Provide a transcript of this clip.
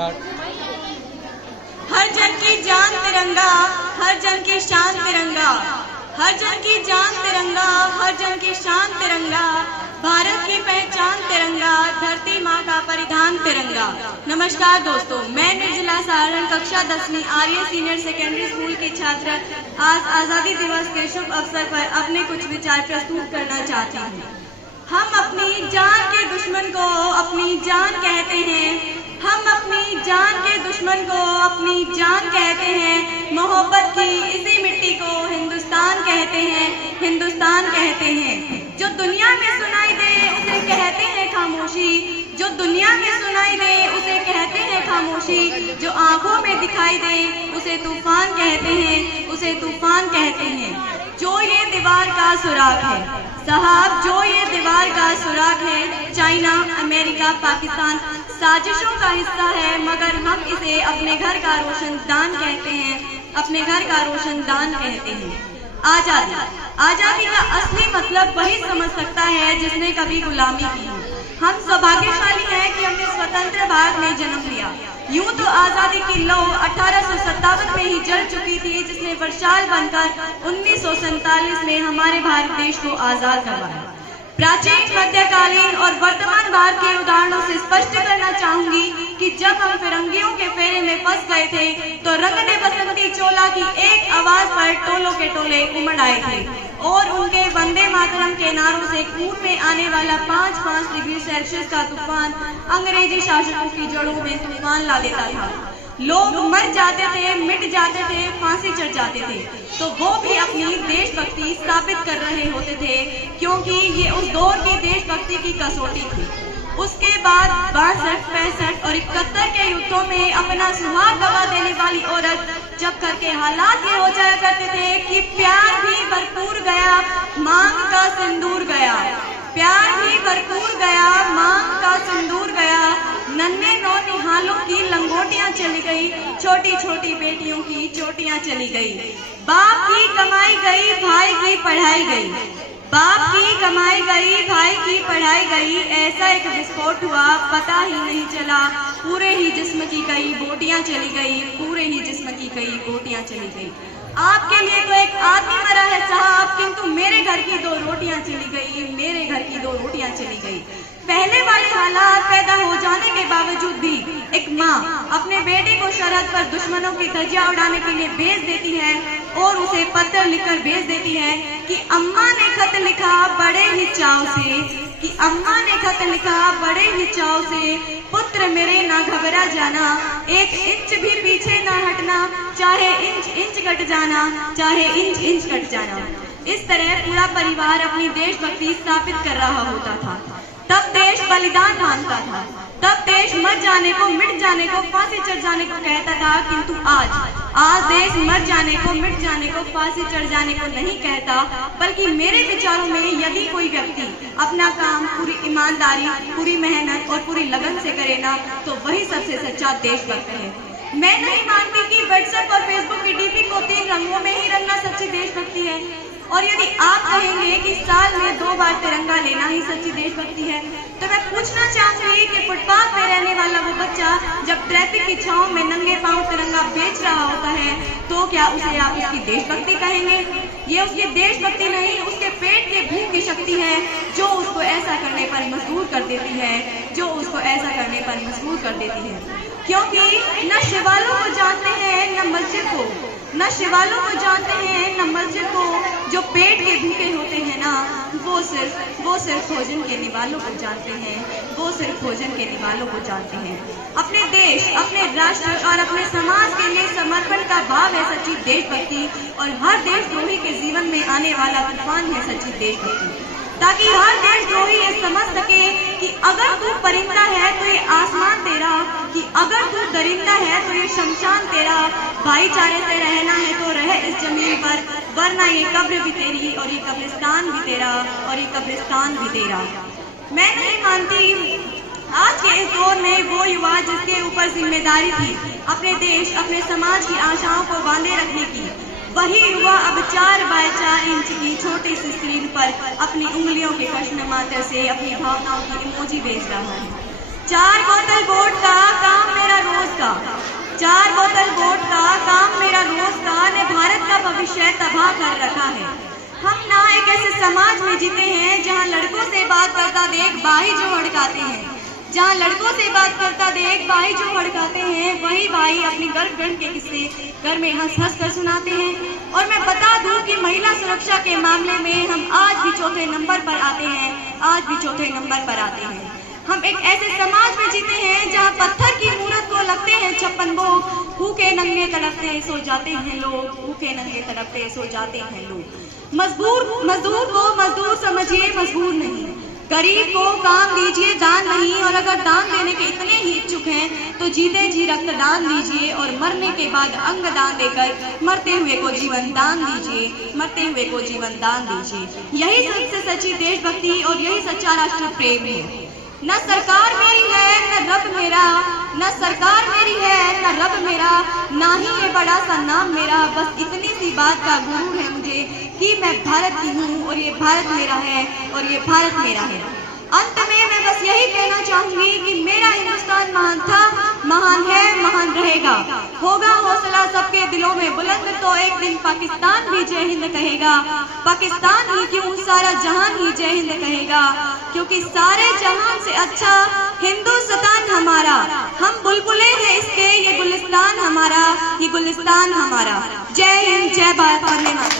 हर जन की जान तिरंगा, हर जन की शान तिरंगा, हर जन की जान तिरंगा, हर जन की शान तिरंगा, भारत की पहचान तिरंगा, धरती माँ का परिधान तिरंगा। नमस्कार दोस्तों, मैं निर्जला सारण कक्षा 10वीं आर्य सीनियर सेकेंडरी स्कूल की छात्र आज आजादी दिवस के शुभ अवसर पर अपने कुछ विचार प्रस्तुत करना चाहती हूँ। हम अपनी जान के दुश्मन को अपनी जान कहते हैं, हम अपनी जान के दुश्मन को अपनी जान कहते हैं। मोहब्बत की इसी मिट्टी को हिंदुस्तान कहते हैं, हिंदुस्तान कहते हैं। जो दुनिया में सुनाई दे उसे कहते हैं खामोशी, जो दुनिया में सुनाई दे उसे कहते हैं खामोशी, जो आंखों में दिखाई दे उसे तूफान कहते हैं, उसे तूफान कहते हैं। जो ये दीवार का सुराग है साहब, जो ये दीवार का सुराग है, चाइना, अमेरिका, पाकिस्तान साजिशों का हिस्सा है, मगर हम इसे अपने घर का रोशनदान कहते हैं, अपने घर का रोशनदान कहते हैं। आजादी, आजादी का असली मतलब वही समझ सकता है जिसने कभी गुलामी की हो। हम सौभाग्यशाली हैं कि हमने स्वतंत्र भारत में जन्म लिया। यूं तो आजादी की लौ 1857 में ही जल चुकी थी, जिसने वर्षाल बनकर 1947 में हमारे भारत देश को आजाद करवाया। प्राचीन, मध्यकालीन और वर्तमान भारत के उदाहरणों से स्पष्ट करना चाहूंगी कि जब हम फिरंगियों के फेरे में फंस गए थे तो रंग ने बसंती चोला की एक आवाज पर टोलों के टोले उमड़ आए थे और उनके वंदे मातरम के नारों से खून में आने वाला 5-5 डिग्री सेल्सियस का तूफान अंग्रेजी शासकों की जड़ों में तूफान ला देता था। लोग मर जाते थे, मिट जाते थे, फांसी चढ़ जाते थे, तो वो भी अपनी देशभक्ति साबित कर रहे होते थे, क्योंकि ये उस दौर की देशभक्ति की कसौटी थी। उसके बाद 62, 65 और 71 के युद्धों में अपना सुहाग गवा देने वाली औरत जब करके हालात ये हो जाया करते थे कि प्यार भी भरपूर गया, मांग का सिंदूर गया, प्यार भी भरपूर गया, मांग का सिंदूर गया, नन्हे नौनिहालों की लंगोटियां चली गई, छोटी छोटी बेटियों की चोटियां चली गई। बाप की कमाई गई, भाई की पढ़ाई गई, बाप की कमाई गई, भाई की पढ़ाई गई। ऐसा एक विस्फोट हुआ, पता ही नहीं चला, पूरे ही जिस्म की कई बोटियां चली गई, पूरे ही जिस्म की कई बोटियां चली गई। आपके लिए तो एक आदमी मरा है साहब, किंतु मेरे घर की 2 रोटियां चली गई, मेरे घर की 2 रोटियां चली गई। पहले वाले हालात पैदा हो जाने के बावजूद भी एक माँ अपने बेटे को सरहद पर दुश्मनों की धज्जियां उड़ाने के लिए भेज देती है और उसे पत्र लिखकर भेज देती है कि अम्मा ने खत लिखा बड़े ही चाव से, कि अम्मा ने खत लिखा बड़े ही चाव से, पुत्र मेरे ना घबरा जाना, 1 इंच भी पीछे ना हटना, चाहे इंच इंच कट जाना, चाहे इंच इंच कट जाना। इस तरह पूरा परिवार अपनी देशभक्ति स्थापित कर रहा होता था। तब देश बलिदान मांगता था, तब देश मर जाने को, मिट जाने को, फांसी चढ़ जाने को कहता था, किंतु आज देश मर जाने को, मिट जाने को, फांसी चढ़ जाने को नहीं कहता, बल्कि मेरे विचारों में यदि कोई व्यक्ति अपना काम पूरी ईमानदारी, पूरी मेहनत और पूरी लगन से करे ना, तो वही सबसे सच्चा देशभक्त है। मैं नहीं मानती कि व्हाट्सएप और फेसबुक की डीपी को 3 रंगों में ही रंगना सच्ची देशभक्ति है। और यदि आप कहेंगे कि साल में 2 बार तिरंगा लेना ही सच्ची देशभक्ति है, तो मैं पूछना चाहूंगी कि फुटपाथ में रहने वाला वो बच्चा जब ट्रैफिक की छांव में नंगे पांव तिरंगा बेच रहा होता है, तो क्या उसे आप उसकी देशभक्ति कहेंगे? ये उसकी देशभक्ति नहीं, उसके पेट के भूख की शक्ति है जो उसको ऐसा करने पर मजबूर कर देती है, जो उसको ऐसा करने पर मजबूर कर देती है। क्योंकि न शिवालों को जानते हैं न मस्जिद को, न शिवालों को जानते हैं न मस्जिद को, जो पेट के भूखे होते हैं ना, वो सिर्फ भोजन के निवालों को जानते हैं, वो सिर्फ भोजन के निवालों को जानते हैं। अपने देश, अपने राष्ट्र और अपने समाज के लिए समर्पण का भाव है सच्ची देशभक्ति, और हर देशद्रोही के जीवन में आने वाला तूफान है सच्ची देशभक्ति, ताकि हर देशद्रोही ये समझ सके कि अगर तू परिंदा है तो ये आसमान तेरा, कि अगर तू दरिंदा है तो ये शमशान तेरा, भाईचारे से रहना है तो रह इस जमीन पर, वरना ये कब्र भी तेरी और ये कब्रिस्तान भी तेरा, और ये कब्रिस्तान भी तेरा। मैं नहीं मानती आज के इस दौर में वो युवा जिसके ऊपर जिम्मेदारी थी अपने देश, अपने समाज की आशाओं को बांधे रखने की, वही युवा अब 4 बाय 4 इंच की छोटी सी स्क्रीन पर अपनी उंगलियों के कष्ण मात्र से अपनी भावनाओं की इमोजी भेज रहा है। 4 बोतल वोट का काम मेरा रोज समाज में जीते हैं जहाँ लड़कों से बात करता देख भाई जो हड़काते हैं, जहाँ लड़कों से बात करता देख भाई जो हड़काते हैं, वही भाई अपनी गर्लफ्रेंड के किस्से घर में हंस हंस कर सुनाते हैं। और मैं बता दूं कि महिला सुरक्षा के मामले में हम आज भी चौथे नंबर पर आते हैं, आज भी चौथे नंबर पर आते हैं। हम एक ऐसे समाज में जीते हैं जहाँ पत्थर की मूरत को लगते हैं 56 भोग, भूखे नंगे तड़पते सो जाते हैं लोग, भूखे नंगे तड़पते सो जाते हैं लोग। मजदूर को मजदूर समझिए, मजबूर नहीं। गरीब को काम दीजिए, दान नहीं। और अगर दान देने के इतने ही इच्छुक हैं तो जीते जी रक्तदान दीजिए और मरने के बाद अंग दान देकर मरते हुए को जीवन दान दीजिए, मरते हुए को जीवन दान दीजिए। यही सबसे सच्ची देशभक्ति और यही सच्चा राष्ट्र प्रेम है। न सरकार मेरी है न रब मेरा, न सरकार मेरी है न रब मेरा, ना ही ये बड़ा सा नाम मेरा। बस इतनी सी बात का गुरूर है मुझे कि मैं भारत की हूँ और ये भारत मेरा है और ये भारत मेरा है। अंत में मैं बस यही कहना चाहूंगी कि मेरा हिंदुस्तान महान था, महान है, महान रहेगा। होगा हौसला सबके दिलों में बुलंद तो एक दिन पाकिस्तान भी जय हिंद कहेगा। पाकिस्तान ही क्यों सारा जहान ही जय हिंद कहेगा, क्योंकि सारे जहान से अच्छा हिंदुस्तान हमारा। हम बुलबुलें हैं इसके, ये गुलिस्तान हमारा, ये गुलिस्तान हमारा। जय हिंद, जय भारत, वंदे मातरम।